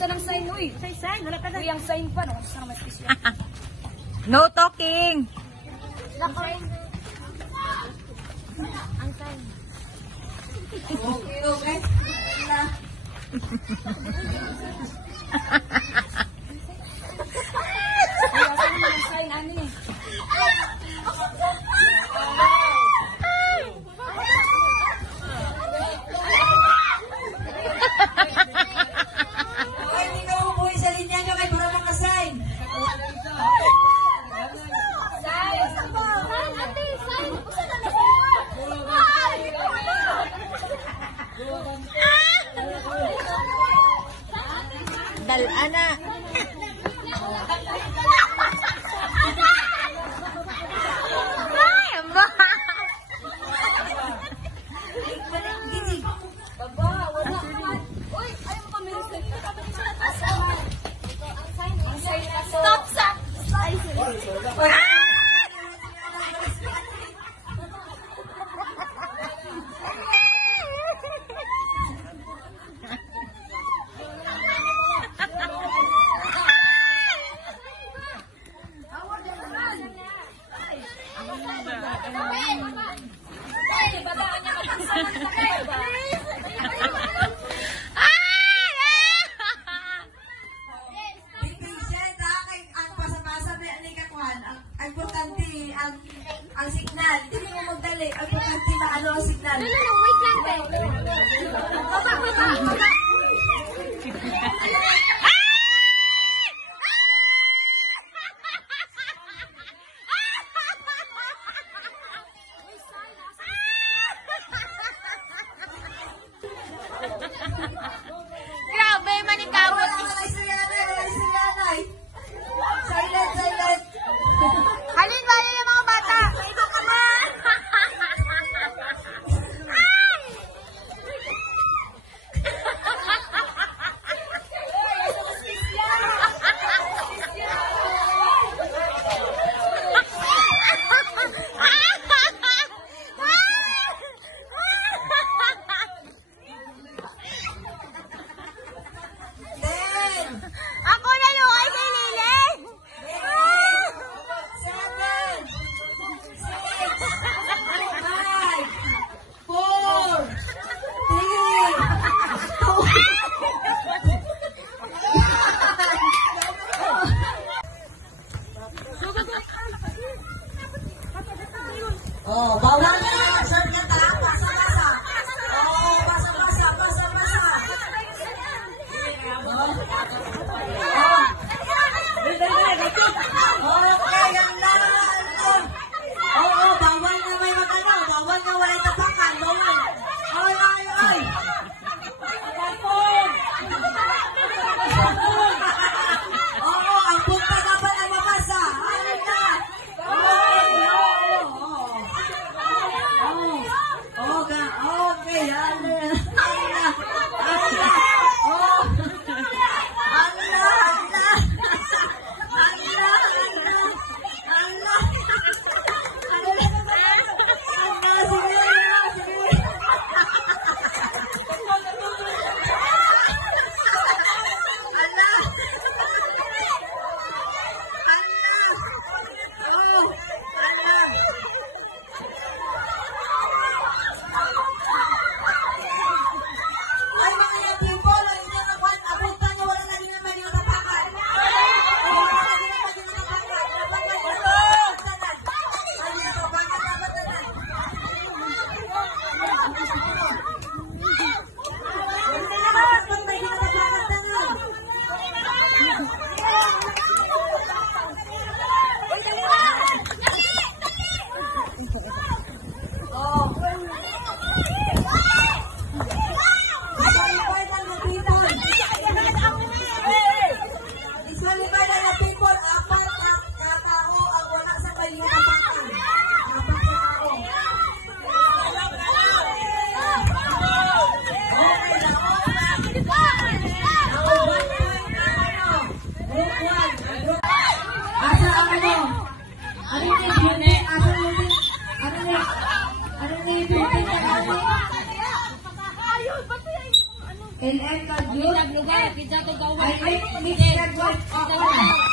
Saan ang sign, uy? Sign, wala ka na. Uy, ang sign pa, no? Saan ang mas special? No talking. Ang sign. Ang sign. Okay, okay. Uy, asan naman ang sign, ani? Ay, hindi ka umuwi sa linya nyo kay para makasign. Dalana. Ay, aba. Baba, wala naman. Uy, ayaw mo kami rin. Ang sign na to. Stop, stop. Ang signal. Hindi mo magdali. Ang importante na ano ang signal. Wait lang, Baba, baba. Grabe, manikabot. Wala si Yanay. Silent, silent. Halin ba yung mga bata? Ito ka ba? Ako na luhay kay Lilen! 7, 6, 5, 4, 3, 2. Oh, bawal na! Shortcut ha! Basa-basa! Oh, basa-basa! Basa-basa! Okay, ang lahat! Oo, bawal na may magano! Bawal na wala tapakan! Bawal! Oy, oy, oy! Tapon! Tapon! Oo, ang punta dapat ang mabasa! Ano na? Oo, oo, oo. LM ka, Jud. Lugar, kita to gawin. Ay, mixed white.